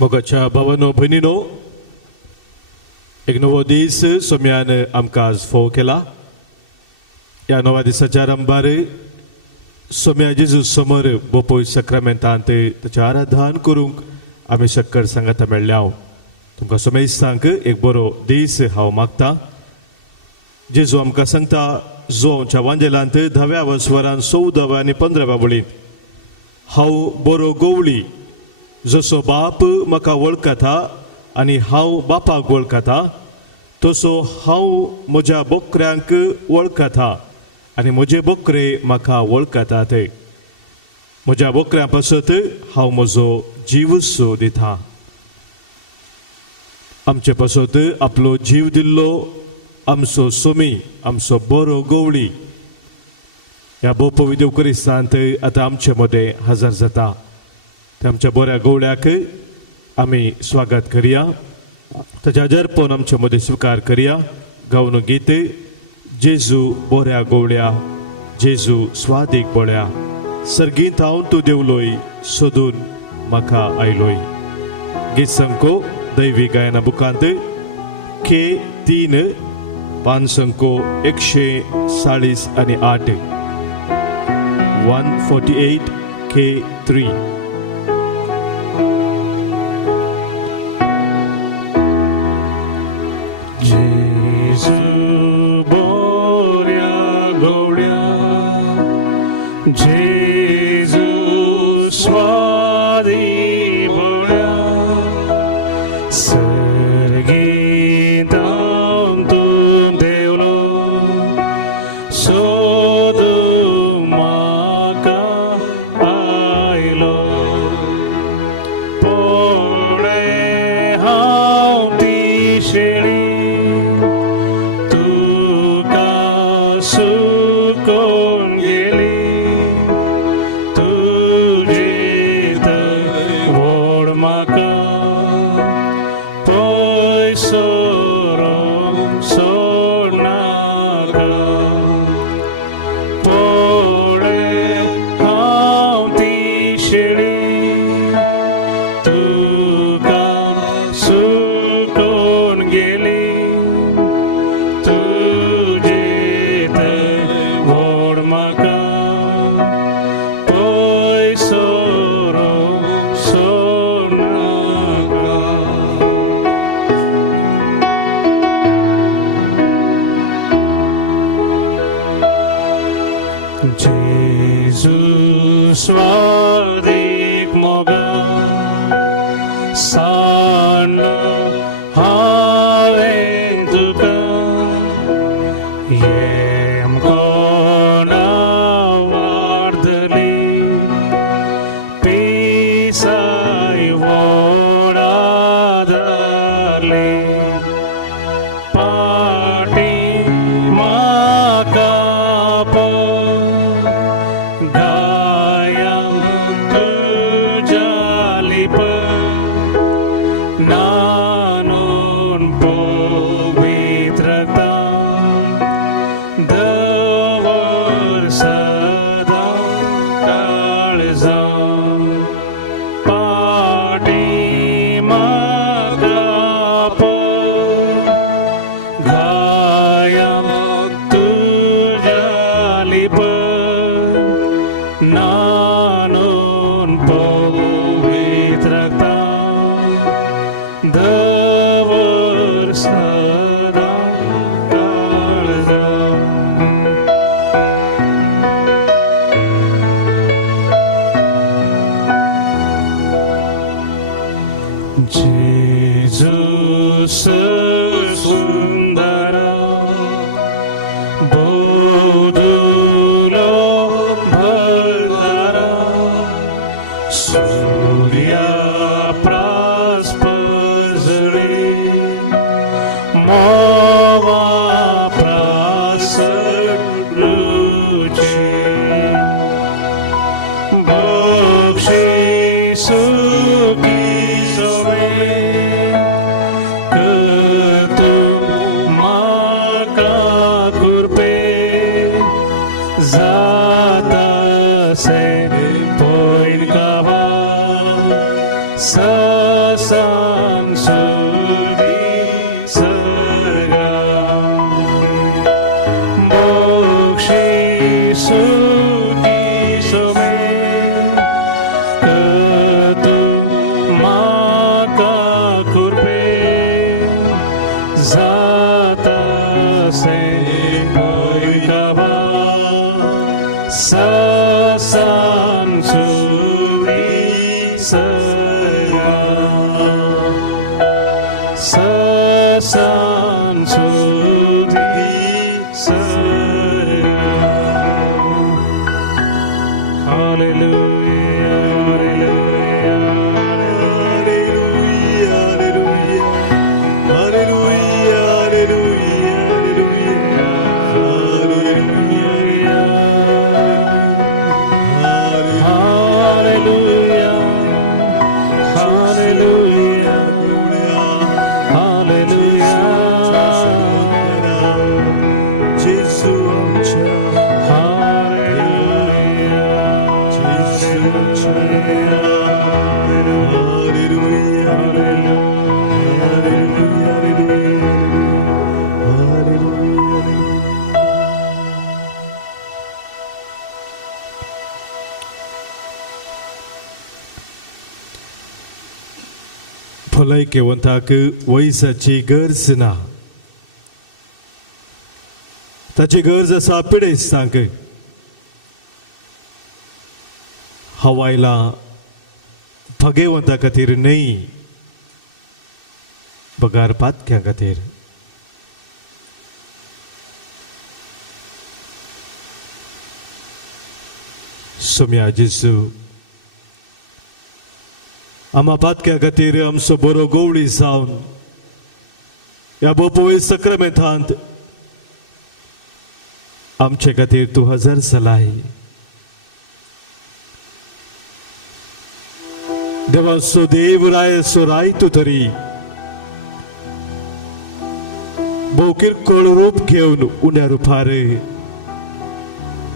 मोगाच्या भावांनो भयणीनो, एक नवो दीस सोम्यान आमकां आज फोव केला. ह्या नव्या दिसाच्या आरंभार सोम्या जेजू समोर बोपोय सक्रामेंतांत ताचें आराधन करूंक आमी शक्कर सांगाता मेळ्ळे. हांव तुमकां सोम्या दिसांक एक बरो दीस हांव मागता. जेजू आमकां सांगता जोच्या वांजेलांत 10व्या वस्वरान 14व्या आनी 15व्या बोळींत, हांव बरो गवळी, जसो बाप म्हाका वळखता आनी हांव बापाक वळखता, तसो हांव म्हज्या बोकऱ्यांक वळखता आनी म्हजे बोकरे म्हाका वळखतात. म्हज्या बोकऱ्यां पासत हांव म्हजो जीव दिता. आमचे पासत आपलो जीव दिल्लो आमचो सोमी, आमचो बरो गवळी ह्या बोपोवी देवकरिस्तांत आतां आमचे मदें हजर जाता. आमच्या बऱ्या गवळ्याक आमी स्वागत करुया, ताच्या जरपण आमचे मदें स्वीकार करुया. गावन गीत जेजू बऱ्या गवळ्या, जेजू स्वादीक बळ्या, सर्गींत हांव तूं देवलोय, सोदून म्हाका आयलोय. गीत संको दैवी गायना बुकांत K3 पान संको 140 आनी 8 148 K3. जेजू स्वादी बळ्या, सर्गींत हांव तूं देवलो, सोदूंक म्हाका आयलो. पळय हांव ती शेळी, तुका सुकोवन गेली, जेजू स्वादीक मोगा सांडलो हांवें तुका, येमकोना वार्तली पिसाय व्हडा धारली. पाटी म्हाका जेजू सुंदरा बोधुलो भरदारा, सूर्या प्रास्पजळे मोवा प्रासट रुची, बक्षी सुखी सोवे जातासे पवित्रवा ससांसुरी सया ससांसुरी सया Hallelujah, hallelujah, भलायकी वंताक वयसाची गरज ना. ताची गरज आसा पिडेस्तांक. हांव आयलां भगेवंता खातीर न्हय, पगार पातक्यां खातीर. सोम्या जेजू, आम्हा पातक्या खातीर आमचो बरो गवळी जावन ह्या बोपोय सक्रामेंतांत आमचे खातीर तूं हजर जालाय. देवाचो देव रायसो राय तूं तरी भोव किरकोळ रूप घेवन उण्या रुपार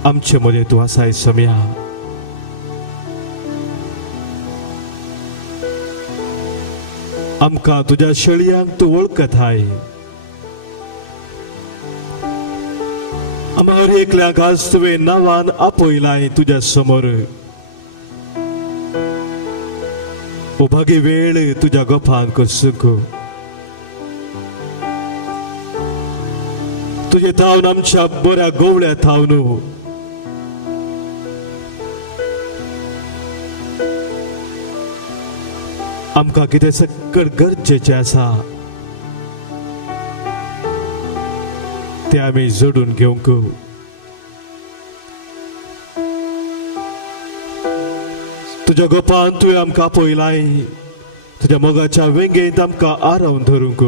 आमचे मदें तूं आसाय सोम्या. आमकां तुज्या शेळयांक तूं वळखताय. आम्हा हर एकल्याक आज तुवें नांवान आपयलाय तुज्या समोर. उभागी वेळ तुज्या गोपांक सुख. तुजे थावन आमच्या बऱ्या गवळ्या थावन आमकां कितें सकट गरजेचें आसा तें आमी जोडून घेवंक. तुज्या गोपान तुवें आमकां आपयलाय. तुज्या मोगाच्या वेंगेंत आमकां आरावन धरूंक.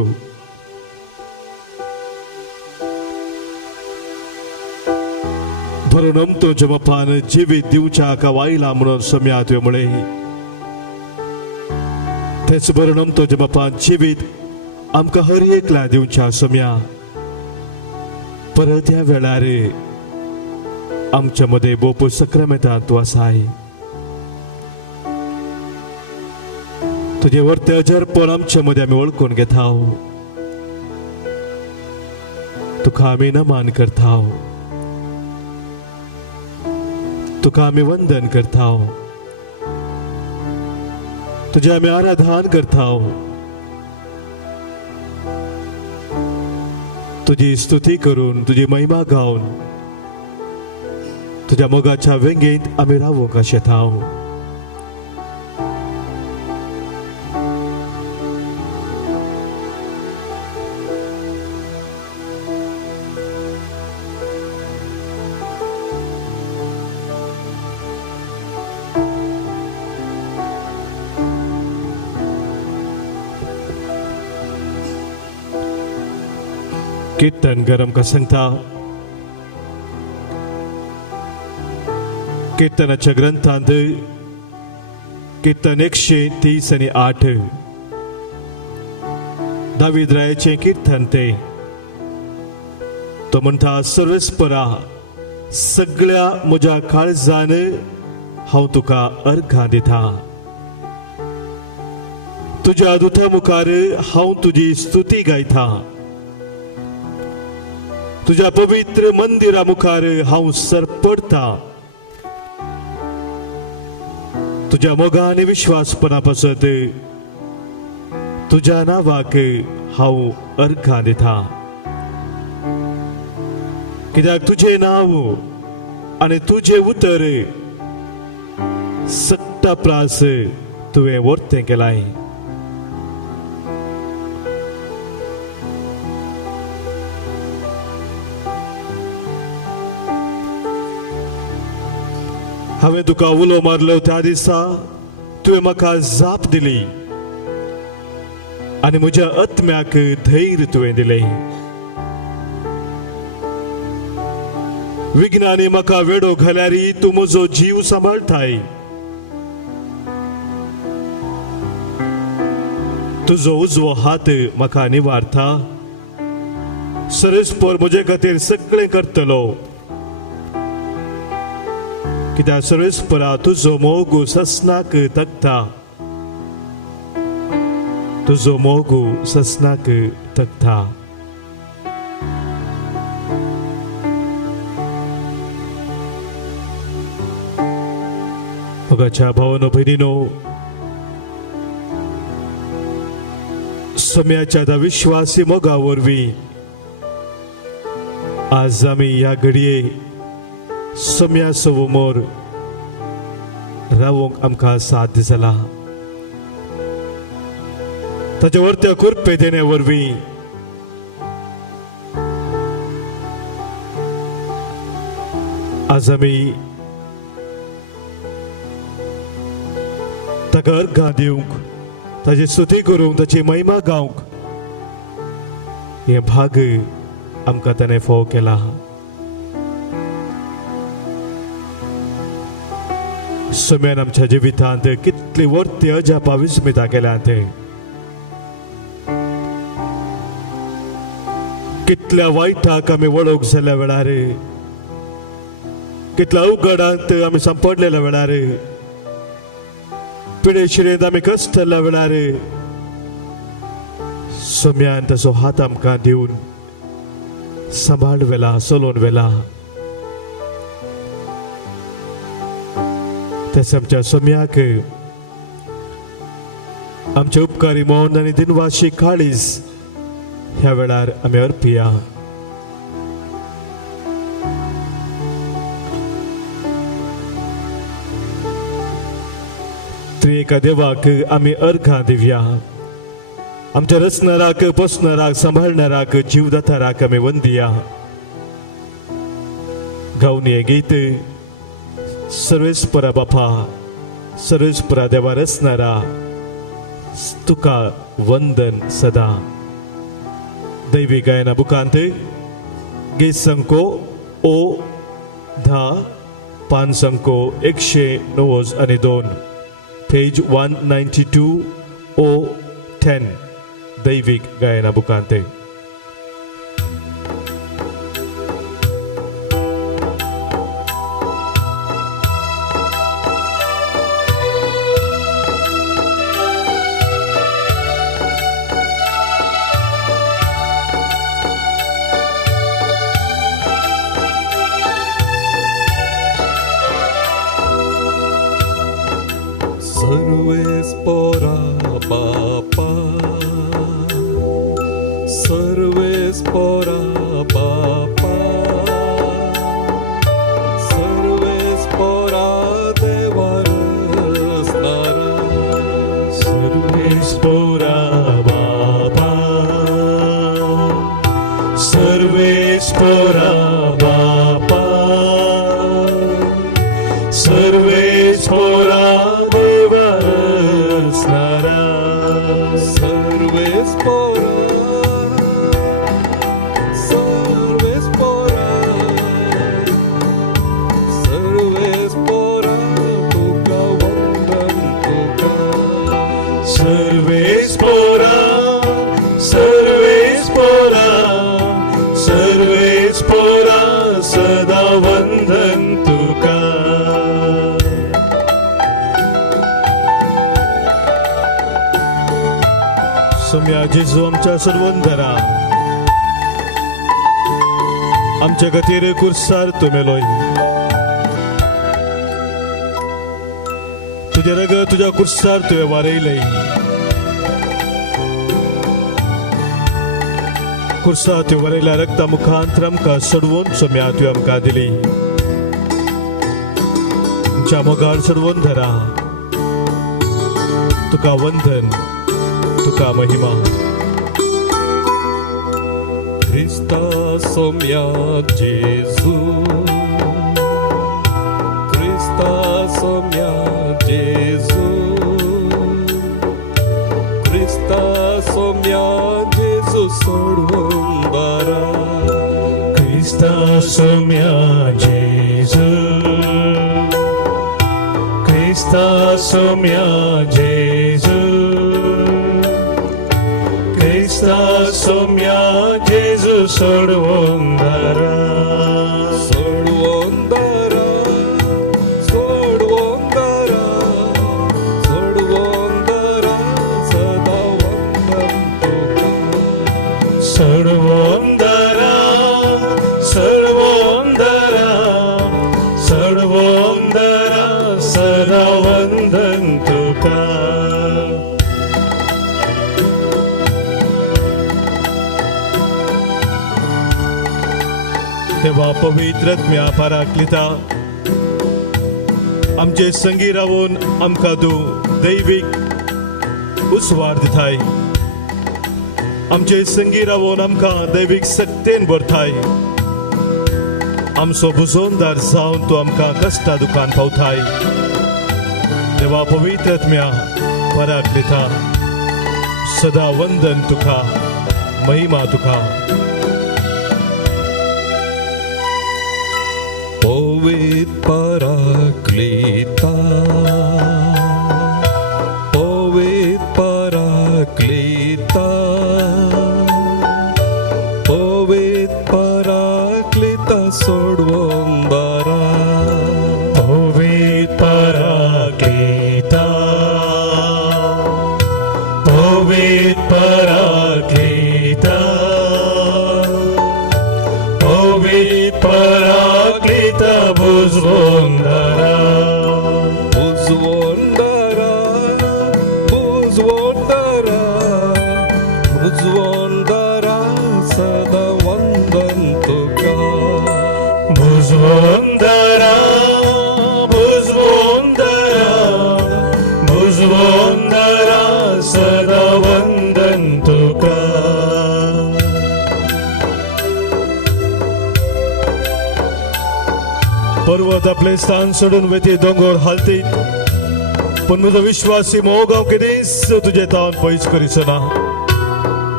भरून तुज्या मोपान जिवीत दिवच्या वायला म्हणून सोम्या तुवें म्हळें. तेच बरोवन तुज्या बापान जिवीत आमकां हर एकल्या दिवच्या सोम्या. परत ह्या वेळार आमच्या मदें बोपो सक्रामेंतांत तूं आसाय. तुजें वर्ते अजरपण आमच्या मदें आमी वळखून घेता. तुका आमी नमान करता. तुका आमी वंदन करता. तुझे आमी आराधन करता. तुझी स्तुती करून तुझी महिमा गावन तुझ्या मोगाच्या वेंगेंत आमी रावूंक शेता. कीर्तनकार आमकां सांगता, कीर्तनाच्या ग्रंथांत कीर्तन 130:8 दावीद रायाचें कीर्तन ते. तो म्हणटा, सर्वेस्परा सगळ्या म्हज्या काळजान हांव तुका अर्घां दिता. तुज्या दुता मुखार हांव तुजी स्तुती गायता. तुझ्या पवित्र मंदिरा मुखार हांव सरपडता. तुझ्या मोगान विश्वासपणा पासत तुझ्या नावाक हांव अर्घां दिता, कित्याक तुजें नांव आनी तुजें उतर सक्ता प्रास तुवें वर्तें केलाय. हांवें तुका उलो मारलो त्या दिसा तुवें म्हाका जाप दिली आनी म्हज्या आत्म्याक धैर्य तुवें दिलें. विघ्नांनी म्हाका वेडो घाल्यारी तूं म्हजो जीव सांबाळटाय. तुजो उजवो हात म्हाका निवारता. सरस्पर म्हजे खातीर सगळें करतलो, कित्याक सरस्परा तुजो मोग ससनाक तगता. तुजो मोग ससनाक तगता. मोगाच्या भावानो भयणीनो, सम्याच्या त्या विश्वासी मोगा वरवीं आज आमी ह्या घडये सम्या समोर रावूंक आमकां साध्य जाला. ताचे वर्त्या कृपे देण्या वरवीं आज आमी ताका अर्घां दिवंक, ताची स्तुती करूंक, ताची महिमा गावंक हे भाग आमकां ताणें फोव केला. सम्यान आमच्या जिवितांत कितली वर्ती अजापा विस्मितां केल्यात. कितल्या वायटाक आमी वळोवंक जाल्ल्या वेळार, कितल्या अवघडांत आमी सांपडलेल्या वेळार, पिडेशिरेंत आमी कश्टल्या वेळार सम्यान ताचो हात आमकां दिवन सांबाळ वेला, चलोवन वेला. तेच आमच्या सम्याक आमचे उपकारी मौन आनी दिनवाशी काळीज ह्या वेळार आमी अर्पिया. त्रिएका देवाक आमी अर्घां दिवया. आमच्या रचणाराक, पोसणाराक, सांभाळणाराक, जीवदाताराक आमी वंदिया. गावन हे गीत सर्वेस्परा बापा, सर्वेस्परा देवा रचणारा, तुका वंदन सदा. दैवी गायना बुकांत गीत संको ओ 10 पान संको 192 पेज 192 ओ 10 दैविक गायना बुकांत. सर्वेस्परा बापा, सर्वेस्परा बापा, सर्वेस्परा देवा रचणारा, सर्वेस्परा बापा, सर्वेस्परा बापा, सर्वेस्परा देवा रचणारा, सर्वेस्परा, सर्वेस्परा, सर्वेस्परा तुका वंदन तुका. सर्वेस्परा, सर्वेस्परा, सर्वेस्परा सदा वंदन तुका. सम्या जेजू आमच्या सर्वंधरा, आमच्या खातीर कुर्सार तूं मेलोय. तुजे रगत तुज्या कुर्सार तुवें वारयलय. कुर्सा त्यो वरेला रक्ता मुखांतरम का सडवून सोम्या त्यो आमकां दिली तुमच्या मोगार सडवून धरा तुका वंदन तुका महिमा Hrista somia Jesu Hrista somia Jesu Hrista somia Jesu sodvondara Krista somia Jesu Krista somia Jesu Krista somia Jesu sodvondara sodvondara sodvondara sodvondara sada vandan tuka Sarvondara Sarvondara Sarvondara Sada vandan tuka तेव्हा पवित्रत्म्या पाराकलिता आमचे संगी रावून आमकां तूं दैवीक उसवार दिताय आमचे संगी रावून आमकां दैवीक सक्तेन भरताय आमचो बुजोनदार जावन तूं आमकां कश्टा दुखान पावताय देवा पवित्रत्म्या पाराकलिता सदा वंदन तुका महिमा तुका Povit paraklita Povit paraklita Povit paraklita sodvondara Povit paraklita Povit paraklita Povit paraklita Buzvondara Buzvondara Buzvondara Buzvondara sada vandan tuka Buzvondara Buzvondara Buzvondara Sada vandan tuka पर्वत आपले स्थान सोडून वेती दोंगर हालतीत पण म्हजो विश्वासी मोगांव कितेंच तुजे तावन पयस करीचो ना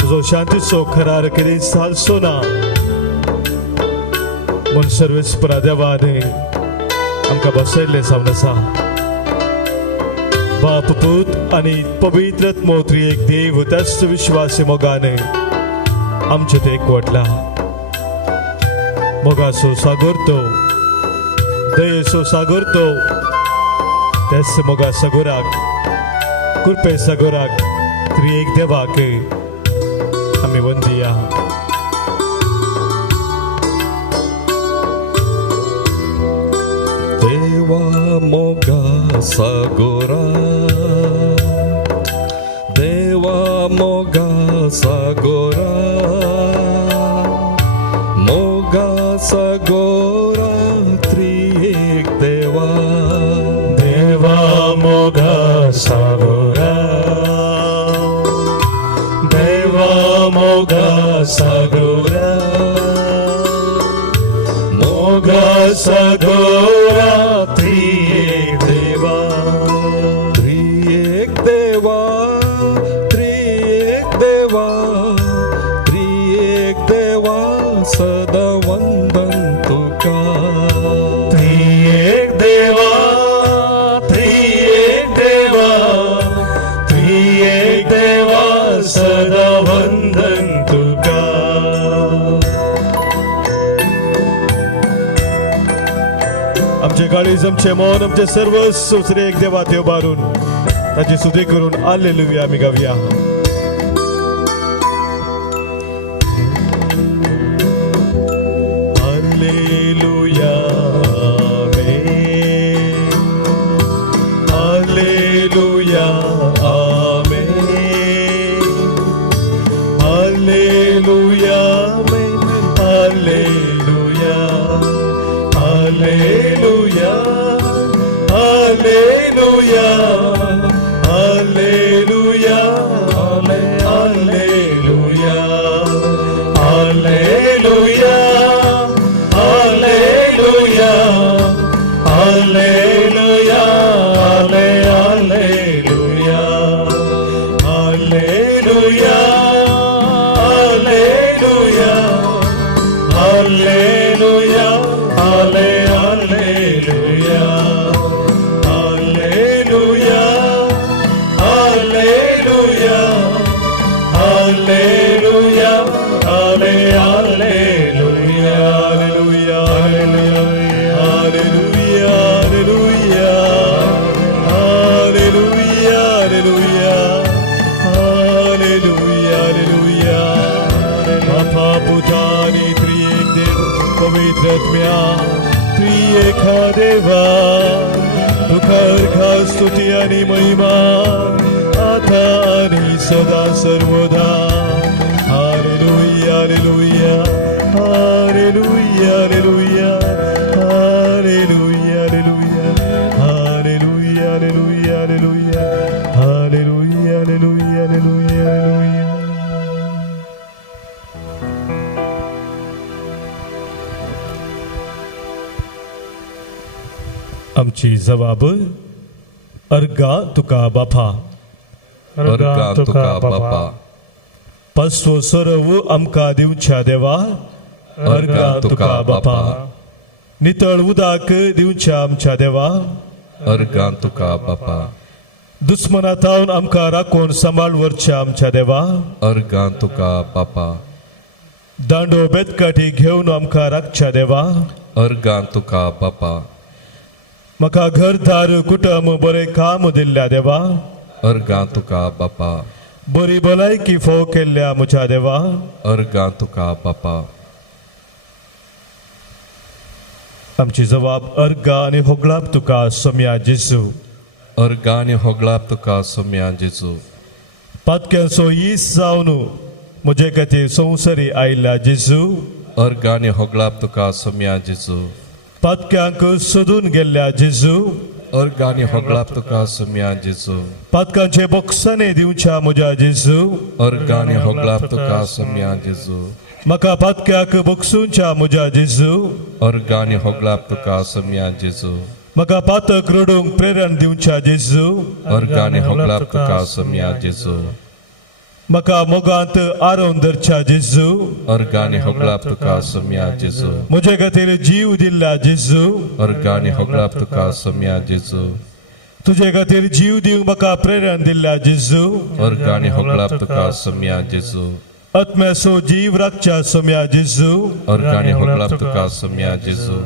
तुजो शांतीचो खरार कितेंच हालचो ना म्हूण सर्वेस्परा देवान आमकां बसयल्ले जावन आसा बाप पूत आनी पवित्रत्मो एक देव त्याच विश्वासी मोगान आमचे ते एकवटला मोगाचो सागर तो दयेचो सागर तो त्याच मोगा सागराक कृपे सागराक त्रिएक देवाक आमी वंदिया Deva moga sagora Deva moga sagora Moga sagora triek deva Deva moga sagora Deva moga sagora Moga sagora Triek deva triek deva triek deva triek deva sada vandan tuka Triek deva Triek deva Triek deva Sada vandan tuka आमचे काळीज आमचे मौन आमचे सर्वस्व श्री एक देवा ते उबारून ताची स्तुती करून हालेलुया आमी गावया hallelujah amen hallelujah amen hallelujah Alleluia, Alleluia, Alleluia, Alleluia, Alleluia, Alleluia, Alleluia, Alleluia, Alleluia, Alleluia, Alleluia, Alleluia, Alleluia, Alleluia, Alleluia, Alleluia, Alleluia. बापा पुत्र आणि त्रिएक देव पवित्र आत्म्या त्रिएका देवा तुका अर्घा स्तुती आणि महिमा आता आणि सदा सर्वदा. Hallelujah, hallelujah, hallelujah, hallelujah, hallelujah, hallelujah, hallelujah, hallelujah, hallelujah, hallelujah, hallelujah, hallelujah. आमची जबाब अर्गा तुका बापा. अर्गा तुका बापा. पस्व सरव आमकां दिवच्या देवा अर्गा तुका बापा. नितळ उदाक दिवच्या आमच्या देवा अर्गा तुका बापा. दुस्मनातावन आमकां राखून सांबाळवरच्या आमच्या देवा अर्गा तुका बापा. दांडो बेतकाठी घेवन आमकां राखच्या देवा अर्गा तुका बापा. म्हाका घरदार कुटुंब बरें काम दिल्ल्या देवा अर्गा तुका बापा. बरी भलायकी फोव केल्ल्या म्हज्या देवा अर्गा तुका बापा. आमची जबाब अर्गा आनी होगळाप तुका सोम्या जेजू. अर्गा आनी होगळाप तुका सोम्या जेजू. पातक्यांचो यीस जावन म्हजे खातीर संवसारी आयिल्ल्या जेजू अर्गा आनी होगळाप तुका सोम्या जेजू. पातक्यांक सोदून गेल्ल्या जेजू अर्गा आनी होगळाप तुका सोम्या जेजू. पातकांचे बोक्साने दिवच्या म्हज्या जेजू अर्गा आनी होगळाप तुका सोम्या जेजू. म्हाका पातक्याक बोक्सूंच्या म्हज्या जेजू अर्गा आनी होगळाप तुका सोम्या जेजू. म्हाका पातक रडूंक प्रेरण दिवच्या जेजू अर्गा आनी होगळाप तुका सोम्या जेजू. म्हाका मोगांत आरोन धरच्या जेजू अर्गा आनी होगळाप तुका सोम्या जेजू. म्हजे खातीर जीव दिल्ल्या जेजू अर्गा आनी होगळाप तुका सोम्या जेजू. तुजे खातीर जीव दिवंक म्हाका प्रेरण दिल्ल्या जेजू अर्गा आनी होगळाप तुका सोम्या जेजू. आत्म्याचो जीव राखच्या सोम्या जेजू अर्गा आनी होगळाप तुका सोम्या जेजू.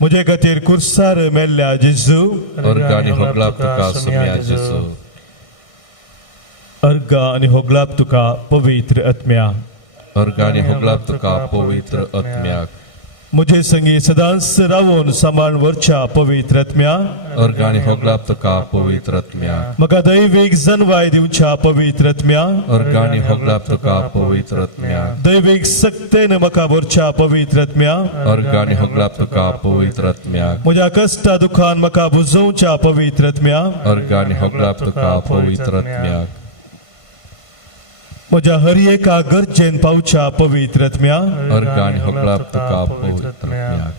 म्हजे खातीर कुर्सार मेल्ल्या जेजू अर्गा आनी होगळाप तुका सोम्या जेजू. अर्गा आनी होगळाप तुका पवित्र आत्म्या. अर्गा आनी होगळाप तुका पवित्र आत्म्याक. म्हजे संगी सदांच रावून सांबाळवरच्या पवित्र आत्म्या. अर्गा आनी होगळाप तुका पवित्र आत्म्याक. म्हाका दैवीक जनवाय दिवच्या पवित्र आत्म्या. अर्गा आनी होगळाप तुका पवित्र आत्म्याक. दैवीक सक्तेन म्हाका भरच्या पवित्र आत्म्या. अर्गा आनी होगळाप तुका पवित्र आत्म्याक. म्हज्या कश्टा दुखान म्हाका बुजोवच्या पवित्र आत्म्या. अर्गा आनी होगळाप तुका पवित्र आत्म्याक. म्हज्या हर एका गरजेन पावच्या पवित्र आत्म्या. अर्गा आनी होगळाप तुका पवित्र आत्म्याक.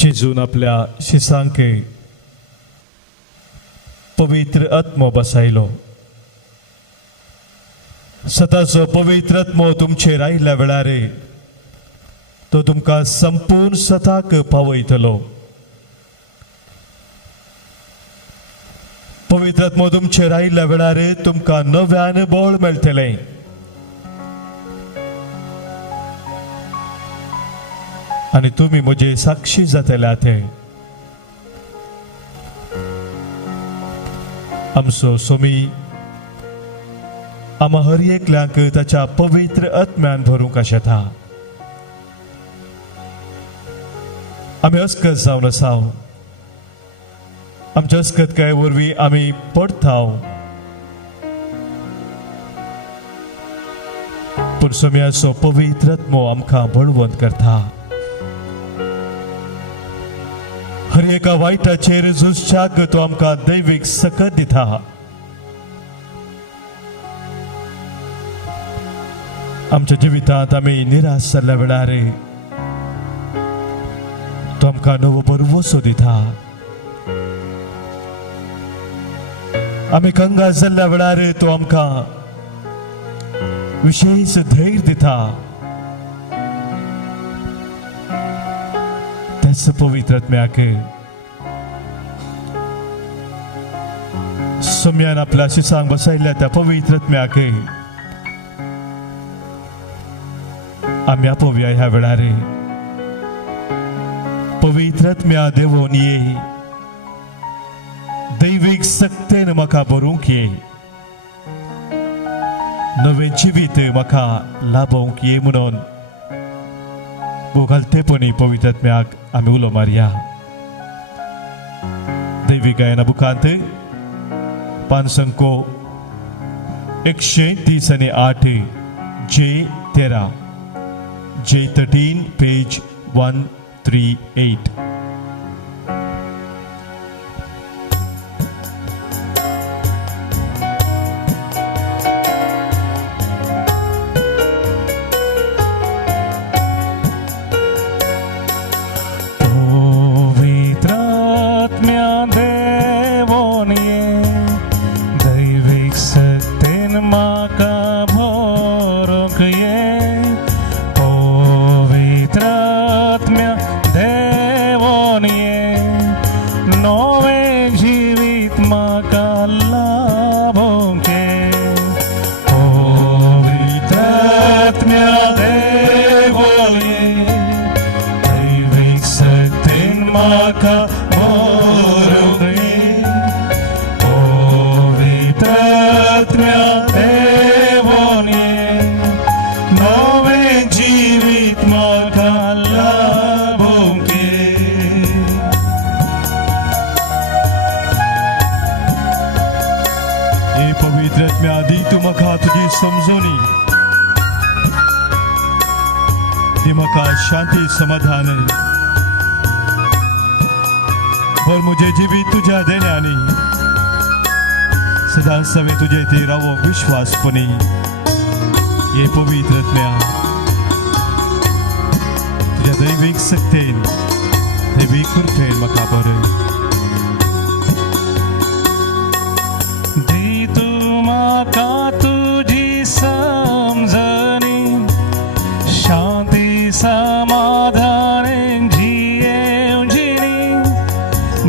जेजून आपल्या शिसांक पवित्र आत्मो बसयलो. स्वताचो पवित्र आत्मो तुमचेर आयिल्ल्या वेळार तो तुमकां संपूर्ण स्वताक पावयतलो. पवित्र आत्मो तुमचेर आयिल्ल्या वेळार तुमकां नव्यान बळ मेळटलें. आनी तुमी म्हजे साक्षी जातल्यात. आमचो सोमी आम्हा हर एकल्यांक ताच्या पवित्र आत्म्यान भरूंक आशेता. आमी अस्कत जावन आसाव. आमच्या अस्कतकाये वरवीं आमी पडताव. पूण सोम्याचो पवित्र आत्मो आमकां बळवंत करता. खरी एका वायटाचेर झुजच्याक तो आमकां दैवीक सकत दिता. आमच्या जिवितांत आमी निराश जाल्ल्या वेळार तो आमकां नवो भरवोसो दिता. आमी कंगाल जाल्ल्या वेळार तो आमकां विशेष धैर्य दिता. तेच पवित्र आत्म्याक सोम्यान आपल्या शिसांक बसयल्ल्या त्या पवित्र आत्म्याक आमी आपोवया ह्या वेळार. पवित्र आत्म्या देवोन ये, दैवीक सक्तेन म्हाका भरूंक ये, नवे जिवीत म्हाका लाभोवंक ये म्हणून बोगालतेपणी पवित्र आत्म्याक आमी उलो मारया. दैवीक गायना बुकांत पानसंको 138 J13 J13 पेज 138. शांति समाधान पर मुझे जीवित तुझ्या देण्याने सदा सवे तुझे ते रावो विश्वासपणे. ये पवित्र आत्म्या तुझ्या दैवीक सक्तेन दैवीक कृपेन म्हाका बरय. दी तू म्हाका तुझी समजणी, शांती समाधान जिणी,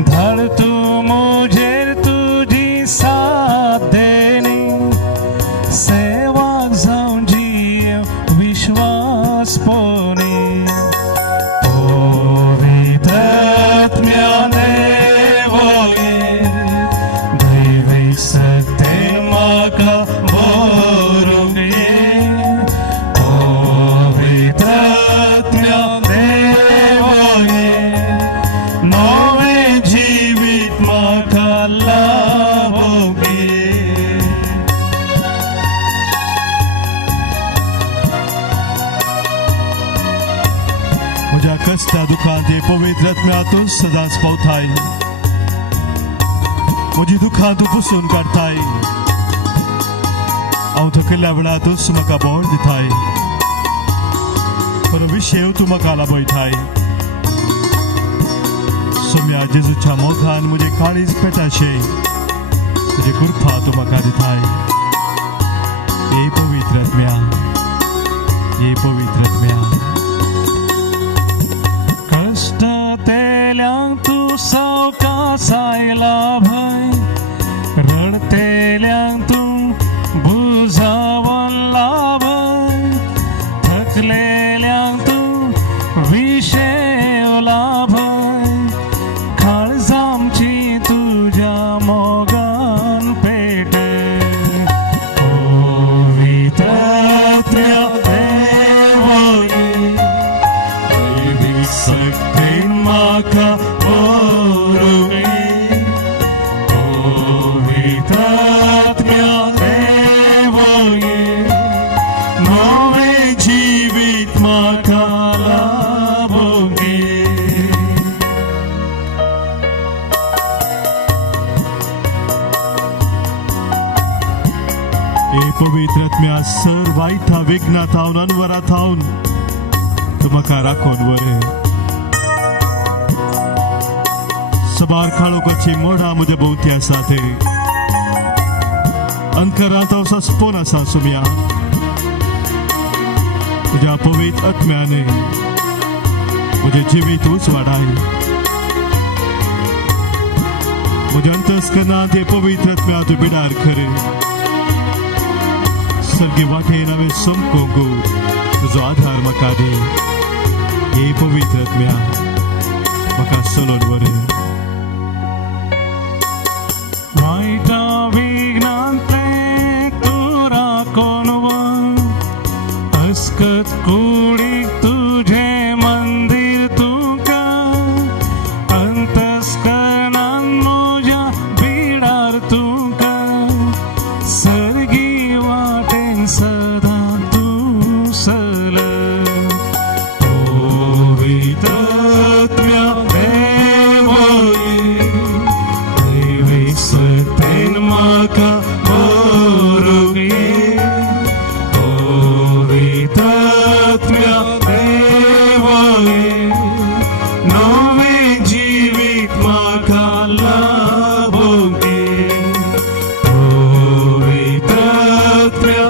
धड तू मुझेर तुझी साथ देणी, सेवाक जावन जिये विश्वासपणी. पवित्र आत्म्या देवो ये, दैवीक सक्तेन म्हाका भरूंक ये. पवित्र कष्टा दुखांत हे पवित्र आत्म्यातून सदांच पावताय. म्हजी दुखां तूं पुसून काडताय. हांव थकयल्ल्या वेळातूच म्हाका बोळ दिताय. पर विशय तूं म्हाका लाभयताय. सोम्या जेजूच्या मोगान म्हजे काळीज पेटाशे तुजी कृपा तूं म्हाका दिताय. हे पवित्र आत्म्या, हे पवित्र आत्म्या. सायला भय रडतेल्यांक तूं बुजावला भय, थकलेल्यांक तूं विशेवला भय, काळजामची तुझ्या मोगान पेट. पवित्र देवो ये, दैवीक सक्तेन म्हाका पवित्र आत्म्या सर वाईटा विघ्ना थावन अनवरा थावन तुमका राखोन वरे सबार काळोखाची मोडा म्हज्या भोवती आसा ते अंतरांत हांव सस्पोन आसा सुम्या तुझ्या पवित्र आत्म्याने म्हजें जिवीत उजवाडाय म्हज्या अंतस्करणांत हे पवित्र आत्म्या तूं बिडार खरे सर्गी वाटेन हांवें समकोंक तुजो आधार म्हाका दी हे पवित्र आत्म्या म्हाका चलोवन व्हर वाईटा विघ्नांतले तूं राखोन व्हर अस्कत कुडीक तुझें मंदीर तुका अंतस्करणांत म्हज्या बिडार तुका सर्गी वाटेन सदां तूं चल पवित्र आत्म्या देवतेन म्हाका व्हरूंक ये पवित्र आत्म्या नवें जिवीत म्हाका लाभूंक ये पवित्र आत्म्या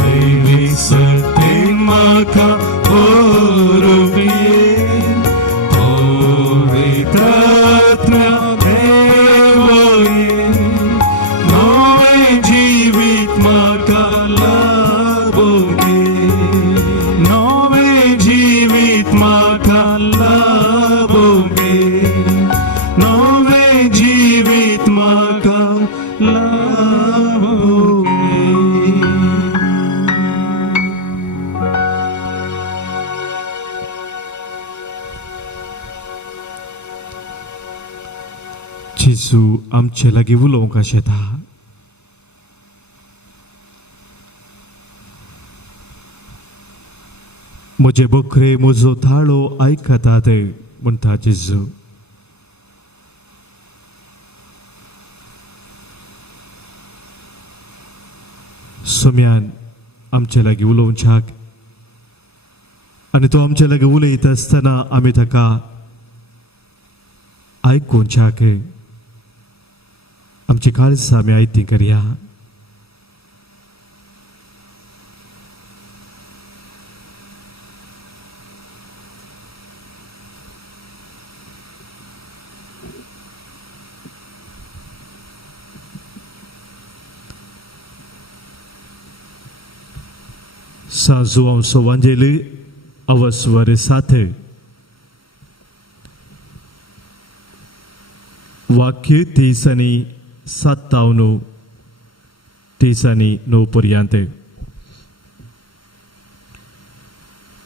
देवतेन म्हाका व्हरूंक ये पवित्र आत्म्या नवें जिवीत म्हाका लाभूंक ये नवें जिवीत म्हाका लाभूंक ये नवें जिवीत म्हाका लाभूंक ये जेजू आमचे लागीं उलोवंक शेता म्हजे बकरे म्हजो ताळो आयकतात म्हणटा जेजू सोम्यान आमचे लागीं उलोवच्याक आनी तो आमचे लागीं उलयता आसतना आमी ताका आयकुच्याक आमची काळजां आमी आयती करया Sanzu ao Vangeli avasware sathe वाक्य 30 आणि 57 30 आणि 9 पर्यंत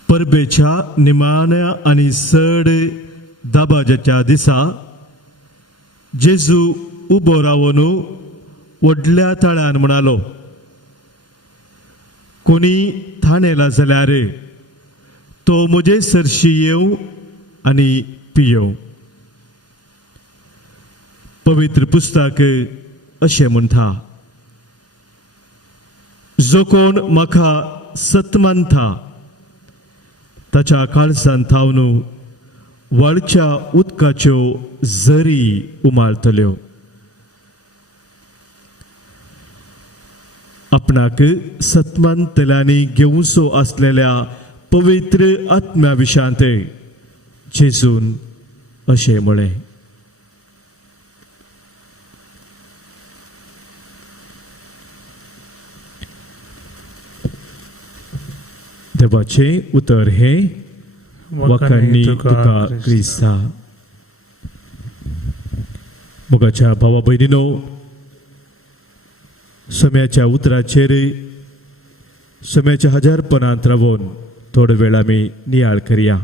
परबेच्या निमाण्या आणि सड दाबाजाच्या दिसा जेजू उबो रावन व्हडल्या तळ्यान म्हणालो कोणी थाणेला जाल्यार तो म्हजे सरशी येवं आनी पियेवं पवित्र पुस्तक अशें म्हणटा जो कोण म्हाका सत मानता ताच्या काळजांत थावन व्हडच्या उदकाच्यो झरी उमाळटल्यो आपणाक सतमानतल्यांनी घेवचो आसलेल्या पवित्र आत्म्या विशांत जेजून अशें म्हळें देवाचे उतर हे वखाणी तुका क्रिस्ता मोगाच्या भावा भयणीनो सोम्याच्या उतराचेर सोम्याच्या हजारपणांत रावून थोडो वेळ आमी नियाळ करया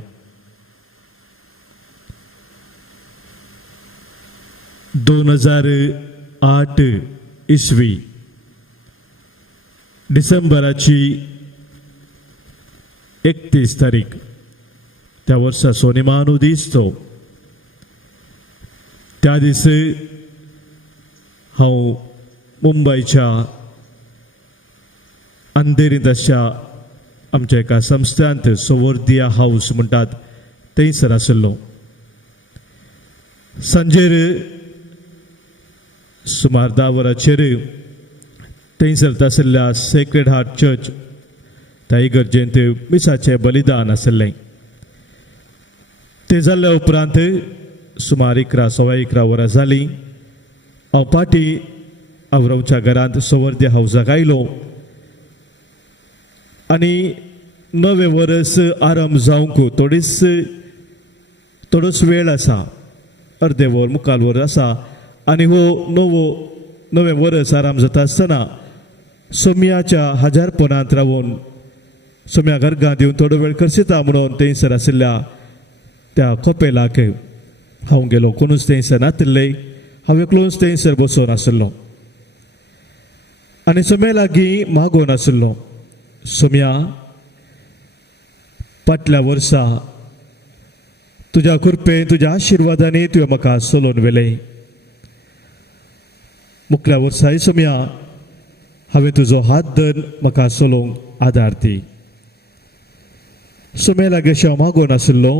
2008 इसवी डिसेंबराची 31 तारीख त्या वर्सा सोनिमानो दीस तो त्या दिस हांव मुंबईच्या अंधेरीत अशा आमच्या एका संस्थांत सवर्दिया हाऊस म्हणटात थंयसर आशिल्लो. सांजेर सुमार 10 वरांचेर थंयसर आशिल्ल्या सेक्रेड हार्ट चर्च त्या इगर्जेंत मिसाचें बलिदान आशिल्लें. ते जाल्ल्या उपरांत सुमार 11 वरां जालीं. हांव पाटी आवरावच्या घरांत सवर्दिया हाऊसाक आयलो आनी नवें वर्स आरंभ जावंक थोडोच वेळ आसा, अर्दे वर मुखाल वर आसा. आनी हो नवें वर्स आराम जाता आसतना सोम्याच्या हजारपणांत रावून सोम्या घरगांत येवन थोडो वेळ करसिता म्हणून थंयसर आशिल्ल्या त्या कपेलाक हांव गेलो. कोणूच थंयसर नाशिल्ले. हांव एकलोच थंयसर बसून आशिल्लो आनी सोम्या लागीं मागोन आशिल्लो. सोम्या, फाटल्या वर्सा तुज्या कृपेन तुज्या आशिर्वादांनी तुवें म्हाका चलोवन व्हेलें. मुखल्या वर्साय सोम्या हांवें तुजो हात धरून म्हाका चलोवंक आदार दी. सोम्या लागीं अशें हांव मागोन आशिल्लो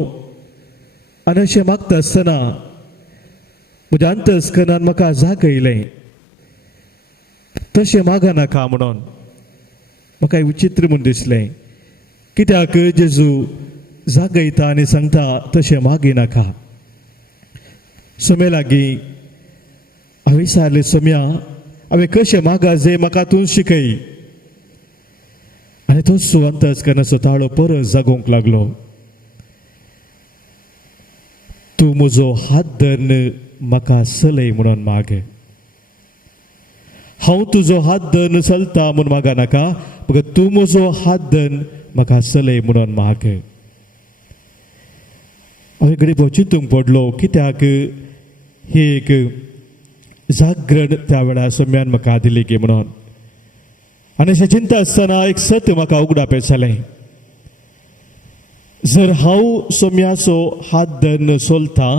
आनी अशें मागता आसतना म्हज्या अंतस्करणान म्हाका जागयलें तशें मागनाका म्हणून. म्हाका विचित्र म्हूण दिसलें, कित्याक जेजू जागयता आनी सांगता तशें मागिनाका. सोम्या लागीं हांवें विचारलें, सोम्या हांवें कशें मागा जें म्हाका तूं शिकय. आनी तसो अंतस्करणाचो ताळो परत जागोवंक लागलो. तूं म्हजो हात धरून म्हाका चलय म्हणून माग. हांव तुजो हात धरून चलता म्हूण मागनाका, फकत तूं म्हजो हात धरून म्हाका चलय म्हणून माग. हांवें घडी चिंतूंक पडलो, कित्याक ही एक जागरण त्या वेळार सोम्यान म्हाका दिली गे म्हणून. आनी अशें चिंता आसतना एक सत्य म्हाका उगडापें जालें. जर हांव सोम्याचो हात धरून चलता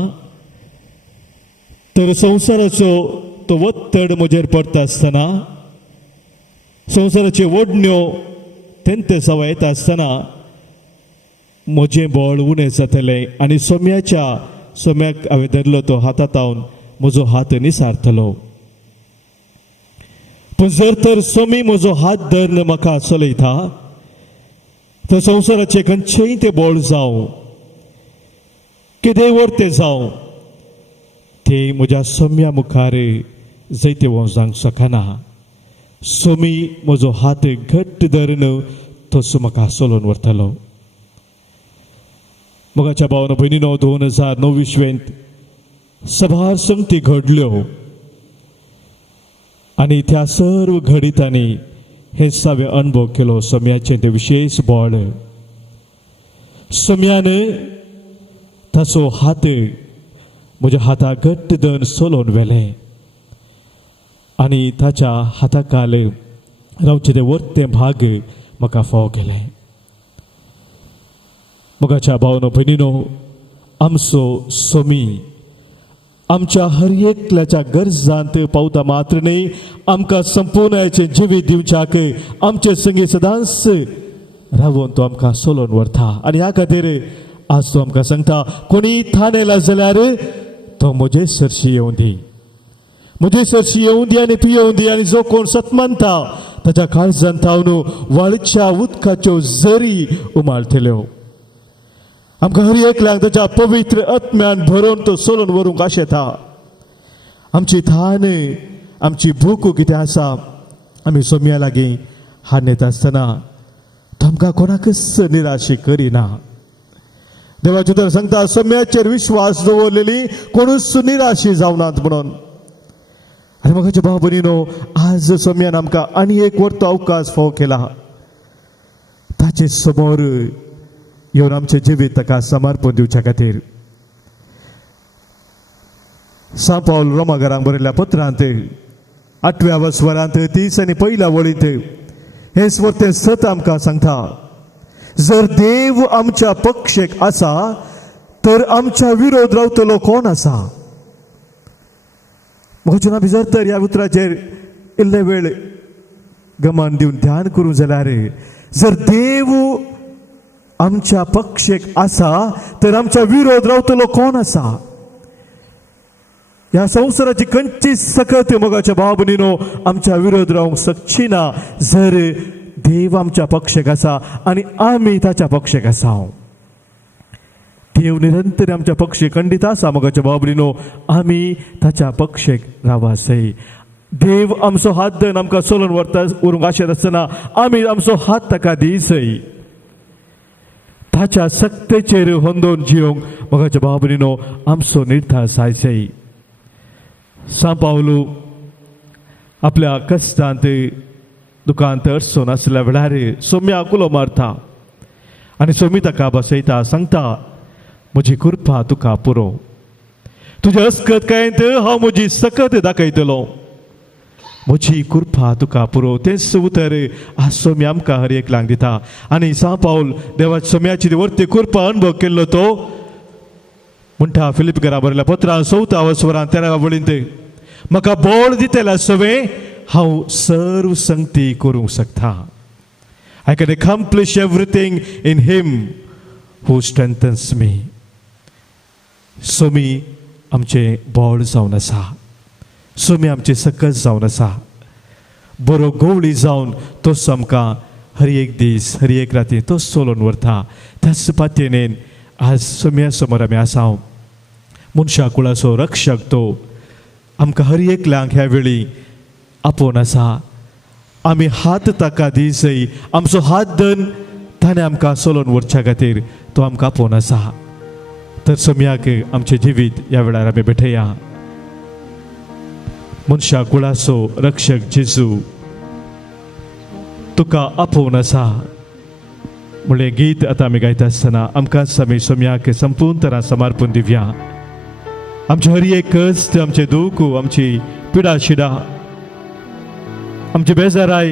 तर संवसाराचो तो वत्तड म्हजेर पडटा आसतना, संवसाराच्यो ओडण्यो तेंते सवाय येता आसतना म्हजें बळ उणें जातलें आनी सोम्याक हांवें धरलो तो हातांत हांवन म्हजो हात निसारतलो. पूण जर तर सोमी म्हजो हात धरून म्हाका चलयता तर संवसाराचें खंयचेंय तें बळ जावं, कितेंय वर्तें जावं, तें म्हज्या सोम्या मुखार जैते वचूंक शकना. सोमी म्हजो हात घट्ट धरून तसो म्हाका चलोवन व्हरतलो. मोगाच्या भावानो भयणीनो, 2029 सभार संगती घडल्यो आनी त्या सर्व घडीतांनी हे हांवें अनुभव केलो. सोम्याचें तें विशेष बळ. सोम्यान ताचो हात म्हज्या हाता घट्ट धरून चलोवन व्हेलें आनी ताच्या हाता काल रावचे ते वर्तें भाग म्हाका फाव केले. मोगाच्या भावानो भयणीनो, आमचो सोमी आमच्या हर एकल्याच्या गरजांत पावता मात्र न्ही, आमकां संपूर्णचे जिवीत दिवच्याक आमचे संगी सदांच रावून तो आमकां चलोवन व्हरता. आनी ह्या खातीर आज तो आमकां सांगता, कोणी थानेला जाल्यार तो म्हजे सरशी येवं दी, म्हजे सरशी येवं दी आनी पियोवं दी. आनी जो कोण सतमंता ताच्या काळजांत हांव वाळच्या उदकाच्यो झरी उमाळटल्यो. आमकां हर एकल्याक ताच्या पवित्र आत्म्यान भरोवन तो चलोवन व्हरूंक आशेता. आमची थान, आमची भूक कितें आसा आमी सोम्या लागीं हाडटा आसतना तो आमकां कोणाकच निराशी करिना. देवाचें तर सांगता, सोम्याचेर विश्वास दवरलेली कोणूच निराशी जावनात म्हणून. आनी म्हाका भाव भयणीनो, आज सोम्यान आमकां आनी एक वर्तो अवकाश फाव केला. ताचे समोर येवन आमचें जिवीत ताका समर्पण दिवच्या खातीर. सा पावल रोमाकारांक बरयल्ल्या पत्रांत 8व्या वस्वरांत 30 आनी 1ल्या वळींत हे स्वर्तें सत आमकां सांगता, जर देव आमच्या पक्षेक आसा तर आमच्या विरोध रावतलो कोण आसा. म्हज्या भितर तर ह्या उतराचेर इल्ले वेळ गमान दिवन ध्यान करूं जाल्यार जर देव आमच्या पक्षेक आसा तर आमच्या विरोध रावतलो कोण आसा? ह्या संवसाराची खंयची सकत मोगाच्या भाव भयणीनो आमच्या विरोध रावंक शकची ना जर देव आमच्या पक्षेक आसा आनी आमी ताच्या पक्षेक आसा. देव निरंतर आमच्या पक्षेक खंडीत आसा मोगाच्या भाव भयणीनो, आमी ताच्या पक्षेक रावासय. देव आमचो हात धरून आमकां चलोवन व्हरूंक आशेत आसतना आमी आमचो हात ताका दिसय. ताच्या सक्तेचेर होंदोन जिवंक मोगाच्या भाव भयणीनो आमचो निर्धार जायसय. सा पावलो आपल्या कश्टांत दुकांत अडचण आसल्या वेळार सोम्या कुलो मारता आनी सोमी ताका बसयता, सांगता म्हजी कृपा तुका पुरो. तुज्या अस्कत कांयत हांव म्हजी सकत दाखयतलो. म्हजी कृपा तुका पुरो. तेंच उतर आज सोमी आमकां हर एकल्याक दिता. आनी सा पावल देवा सोम्याची वर्ती कृपा अनुभव केल्लो तो म्हणटा फिलिपिकारा बरयल्या पत्रांत 4:13 वळींत म्हाका बळ दितेल्या सवे हांव सर्व संगती करूंक शकता. I can accomplish everything in him who strengthens me. सोमी आमचे बळ जावन आसा. सोमी आमचे सकस जावन आसा. बरो गवळी जावन तोच आमकां हर एक दीस हर एक राती तोच चलोवन व्हरता. त्याच पातयेन आज सोम्या समोर आमी आसा. मनशा कुळाचो रक्षक तो आमकां हर एकल्यांक ह्या वेळी आपोवन आसा. आमी हात ताका दिसय. आमचो हात धरून ताणें आमकां चलोवन व्हरच्या खातीर तो आमकां आपोवन आसा. तर सोम्याक आमचें जिवीत ह्या वेळार आमी भेटया. मनशा कुळाचो रक्षक जेजू तुका आपोवन आसा म्हणलें गीत आतां आमी गायता आसतना आमकांच आमी सोम्याक संपूर्ण तरां समर्पण दिवया. आमचे हर एक कश्ट, आमचे दूख, आमची पिडा शिडा, आमची बेजाराय,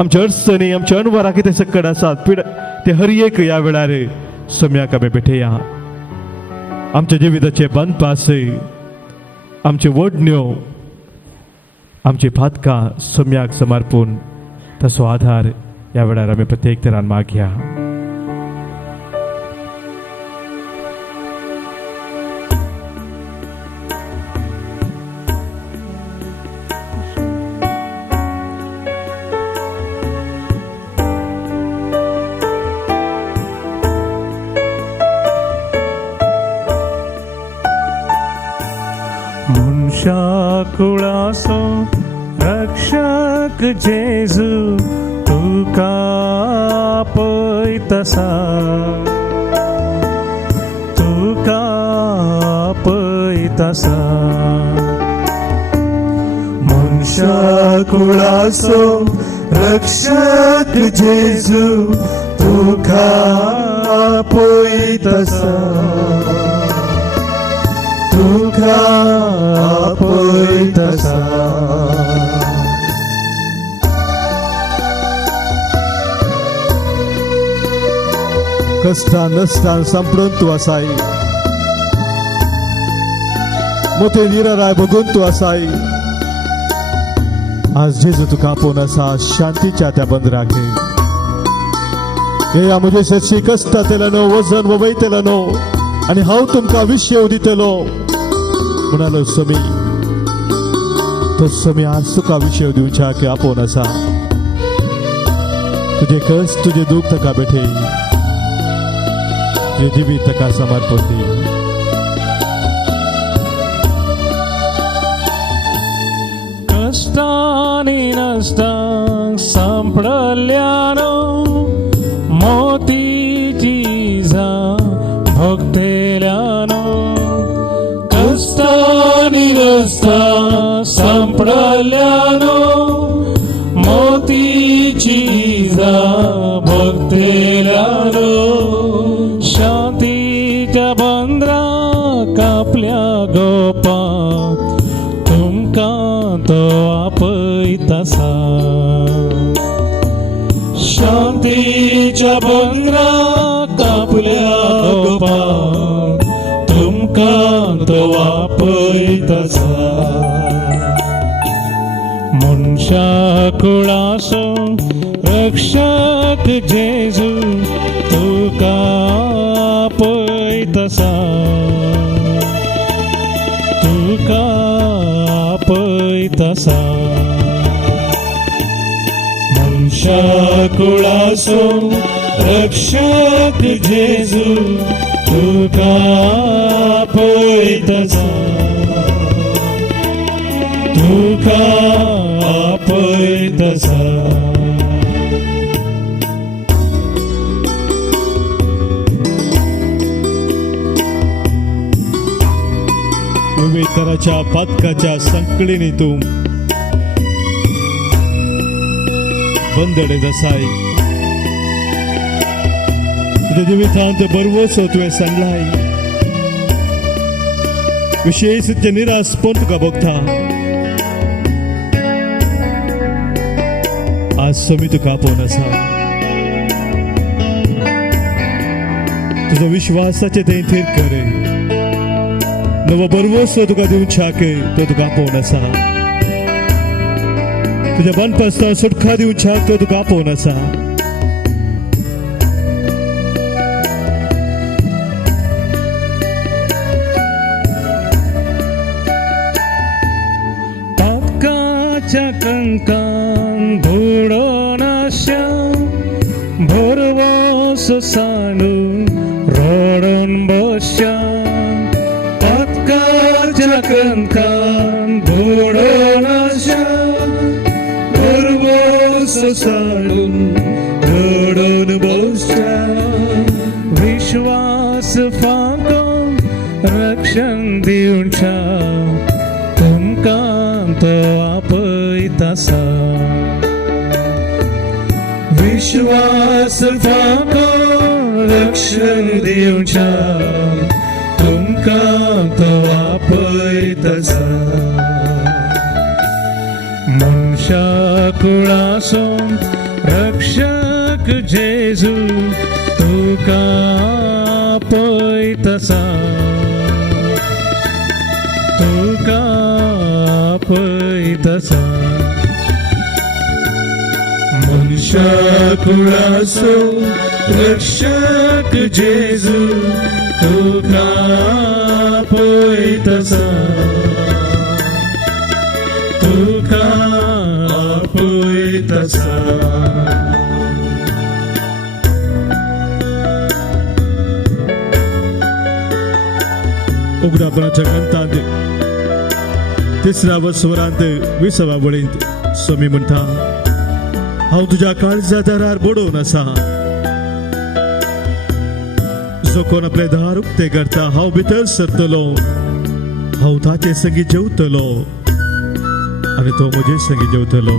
आमचे अडचणी, आमचे अणभरां कितें सकट आसात पिडा ते हर एक ह्या वेळार सोम्याक आमी भेटया. आमच्या जिविताचे बंदपास, आमचे वडण्यो, आमची फातकां सोम्याक समर्पून ताचो आधार ह्या वेळार आमी प्रत्येक तरान मागया. मनशा कुळाचो रक्षक जेजू तुका आपयतसा. तुका आपयतसा. मनशा कुळाचो रक्षक जेजू तुका आपयतसा. तुका आपयतसा. कष्टान नष्टान सांपडून तूं आसाय. मोठे निराराय बघून तूं आसाय. आज जेजू तुका आपोवन आसा शांतीच्या त्या बंदराक. हे म्हजे शेतशी कश्टांतल्यान न्हू, वजन ववयतलें न्हू आनी हांव तुमकां विशेव दितलो म्हणालो सोमी. तो सोमी आज तुका विशेव दिवच्याक आपोवन आसा. तुजे कश्ट, तुजे दूख ताका भेटय. तुजे जिवीत ताका समर्पण दी. कष्टांनी नश्टांक सांपडल्यानो मोतीची भक्तेल्यानो. कष्टांनी नश्टांक सांपडल्यानो मोतीची भक्तेल्यानो. शांतीच्या बंदराक आपल्या गोपा तुमकां तो आपयतसा. शांतीच्या बंदराक आपल्या गोपा तुमकां तो आपयतसा. मनुष्या कुळासो रक्षक जेजू तुका पळयतसा तुका पळयतसा मनुष्या कुळासो रक्षक जेजू तुका पळयतसा तुका पळयतसा पवित्राच्या पातकाच्या संकळीनीतून बंदडे दसाय तुझ्या जिवितांत बरवोसो तुवें सांडलाय विशेष तुजे निरासपण तुका भोगता आज सोमी तुका आपोवन आसा तुजो विश्वासाचे थंय थीर कर नवो बरवोसो तुका दिवच्याक तो तुका आपोवन आसा तुझ्या बनपासता सुटका दिवच्याक तो तुका आपोवन आसा पातकाच्या कंकान बुडोन आशा भरवोसो सांडून रडोन बसच्या पातकाच्या कंकान बुडोन आशा भरवोसो सांडून रडोन बसच्या विश्वास फांको रक्षण दिवच्या तुमकां तो आपयतासा विश्वास फांको रक्षण दिवच्या तुमकां तो आपयतासा मनुष्या कुळासो रक्षक जेजू तुका आपयतासा तुका आपयतासा मनुष्या कुळासो रक्षक जेजू तुका आपयतासा तुका आपयतासा उगडापणाच्या गंतांत तिसऱ्या स्वरांत 20व्या वळींत स्वामी म्हणटा हांव तुज्या काळजा दारार बडोवन आसा जो कोण आपले दार उक्ते करता हांव भितर सरतलो हांव ताचे संगी जेवतलो आनी तो म्हजे संगी जेवतलो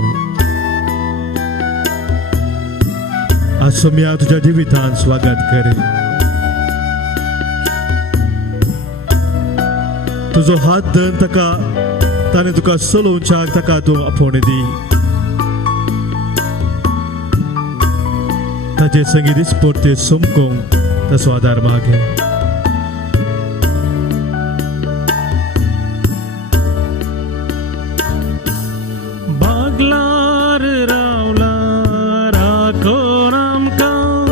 आज स्वामी हांव तुज्या जिवितांत स्वागत करे तुजो हात धरून ताका ताणें तुका चलोवच्याक ताका तूं आपोवणें दी ताचे संगी दिसपट्टे सोमकोंक ताचो आदार मागे बागलार रावला राखोन आमकां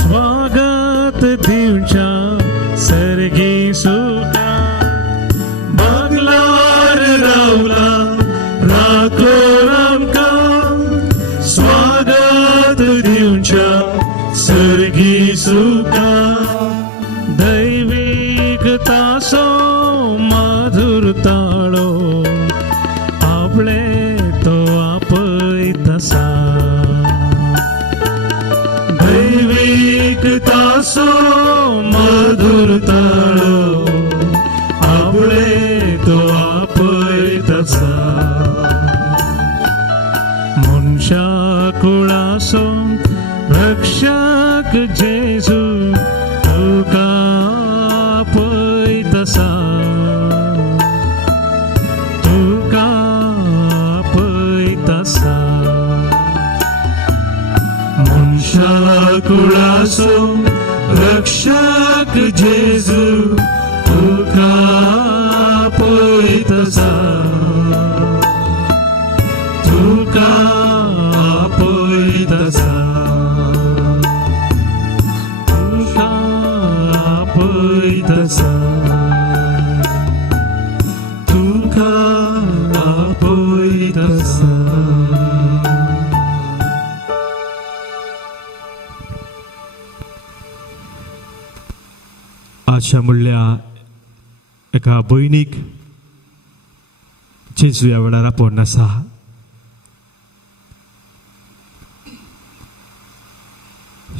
स्वागत दिवच्या सर्गी सुका बागलार रावला राखोन आमकां स्वागत दिवच्या सर्गी सुका दैवीक तासो मधुर ताळो आपले तो आपयतासा दैवीक तासो मधुर ताळो आपले तो आपयतासा मनुष्या कुळासो रक्षक जेजू तुका आपयतासा तुका आपयतासा मनुष्या कुळासो रक्षक जेजू तुका आपयतासा आपयतसा तुका आपयतसा आशा म्हणल्या एका भयणीक जेजू ह्या वेळार आपोवन आसा.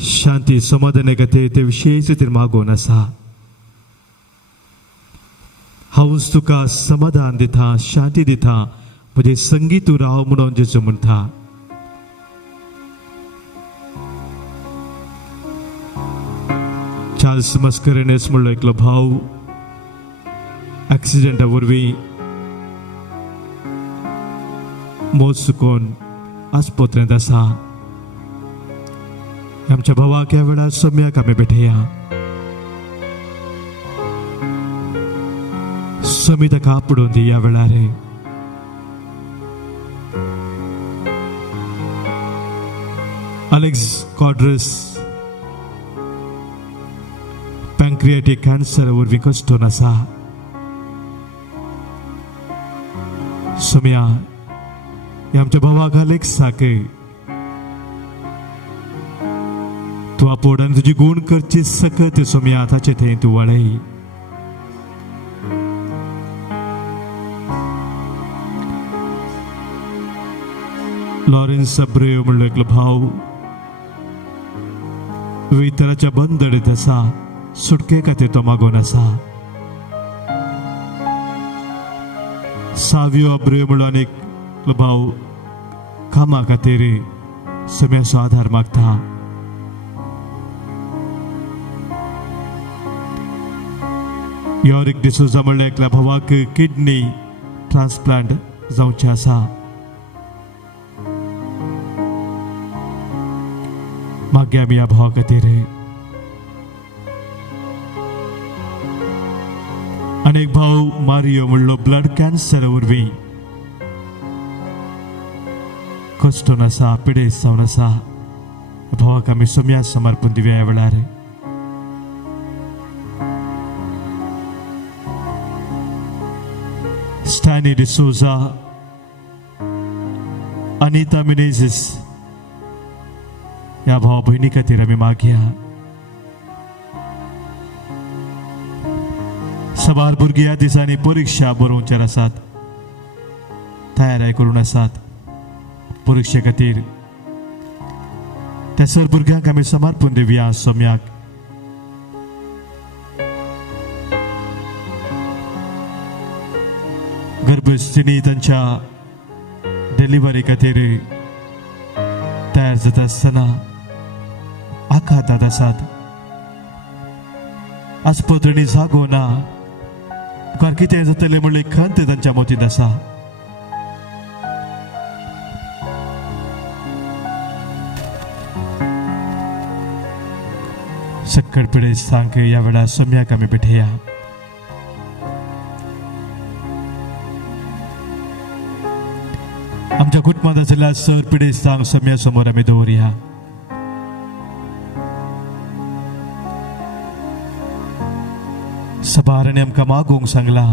शांती समाधाना खातीर ते विशेष रितीन मागोवन आसा. हांव तुका समाधान दिता, शांती दिता, म्हजे संगी तूं राव म्हणून जेजू म्हणटा. चार्ल्स मस्करेनेस म्हणलो एकलो भाव ॲक्सिडेंटा वरवीं मोत चुकोवन आस्पत्रेंत आसा. आमच्या भावाक ह्या वेळार सोम्याक आमी भेटया. सोमी ताका आपडून दी ह्या वेळार. अलेक्स कॉड्रस पॅनक्रियाटीक कॅन्सर वरवीं कश्टून आसा. सोम्या ह्या आमच्या भावाक अलेक्साक तूं आपोड आनी तुजी गूण करची सकत सोम्या ताचे थंय तूं वळय. लॉरेन्स अब्रेव म्हणलो एकलो भाव वितराच्या बंदडीत आसा. सुटके खातीर तो मागोवन आसा. सावियो अब्रेव म्हणलो आनीक भाव कामा खातीर सोम्याचो आधार मागता. यॉरिक डिसोजा म्हणल्या एकल्या भावाक किडनी ट्रान्सप्लांट जावचें आसा. मागया आमी ह्या भावा खातीर. अनेक भाव मारियो म्हणलो ब्लड कॅन्सर वरवीं कश्टून आसा, पिडेस्त जावन आसा. भावाक आमी सोम्या समर्पण दिवया ह्या वेळार. स्टॅनी डिसोजा, अनिता मिनेझिस ह्या भावा भयणी खातीर आमी मागया. सबार भुरगीं ह्या दिसांनी परीक्षा बरोवच्यार आसात, तयारी करून आसात परीक्षे खातीर. त्या सर भुरग्यांक आमी समर्पण दिवया सोम्याक. गर्भस्थिनी तांच्या डिलिव्हरी खातीर तयार जाता आसतना आखातात आसात. आस्पत्रेनी जागो ना. तुका कितें जातलें म्हणले खंत तांच्या मतींत आसा. सक्कड पिडेस्तांक ह्या वेळार सोम्याक आमी भेटया. आमच्या कुटुंबांत आशिल्ल्या सर पिडेस्तांक सोम्या समोर आमी दवरया. सबारांनी आमकां मागूंक सांगला.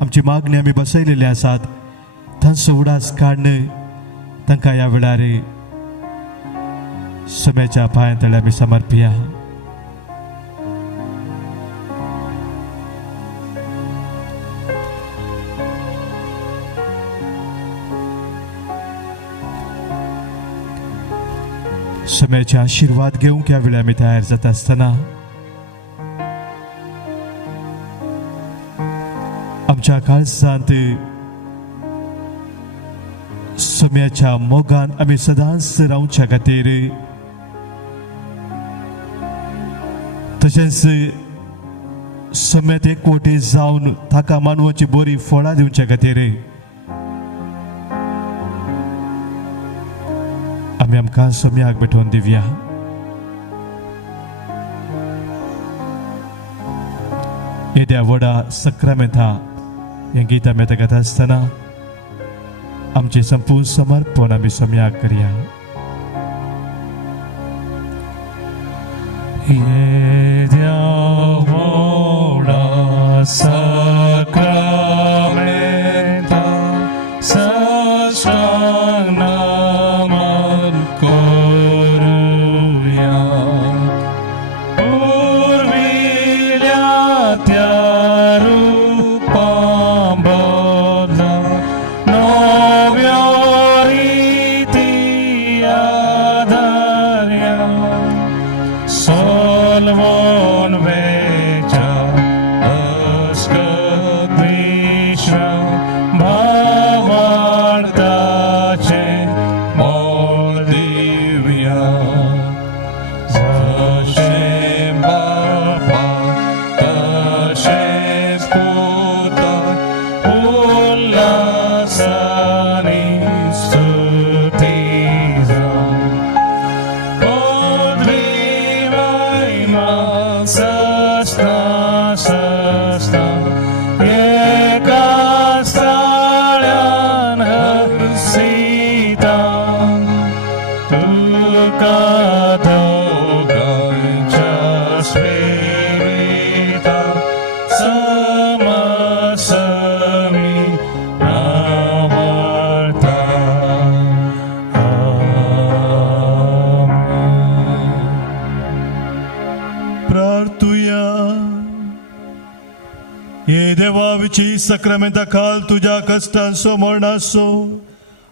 आमची मागणी आमी बसयलेली आसात. तांचो उडास काडन तांकां ह्या वेळार सोम्याच्या पांया तळे आमी समर्पया. सोम्याचे आशीर्वाद घेवंक ह्या वेळार आमी तयार जाता आसतना आमच्या काळजांत सोम्याच्या मोगान आमी सदांच रावच्या खातीर, तशेंच सोम्यात एकवटे जावन ताका मानवाची बरी फळां दिवच्या खातीर आमी आमकां सोम्याक भेटोवन दिवया. येद्या व्हडा सक्रामेंता हें गीत आमी आतां गाता आसतना आमचें संपूर्ण समर्पण आमी सोम्याक करया. येद्या सस्ता सस्ता एका स्थळ्यान सीता तुका दोगांच्या स्पिरिता समसमी आवडता. प्रार्थुया. ये देवाविची सक्रामेंता खाल तुझ्या कष्टांचो मरणाचो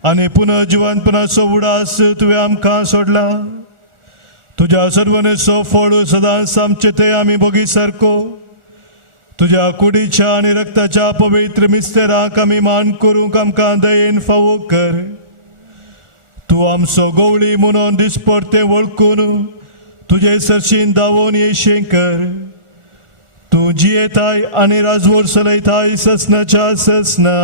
आनी पुनर्जीवनपणाचो उडास तुवें आमकां सोडला. तुझ्या सर्वनेचो फळ सदांच आमचे ते आमी बोगी सारको तुझ्या कुडीच्या आनी रक्ताच्या पवित्र मिस्तेराक आमी मान करूंक आमकां दयेन फावो कर. तूं आमचो गवळी म्हणून दिसपरते वळखून तुजे सरशीन दावोन येशें कर. तूं जियेताय आनी राजवट चलयताय ससनाच्या ससना.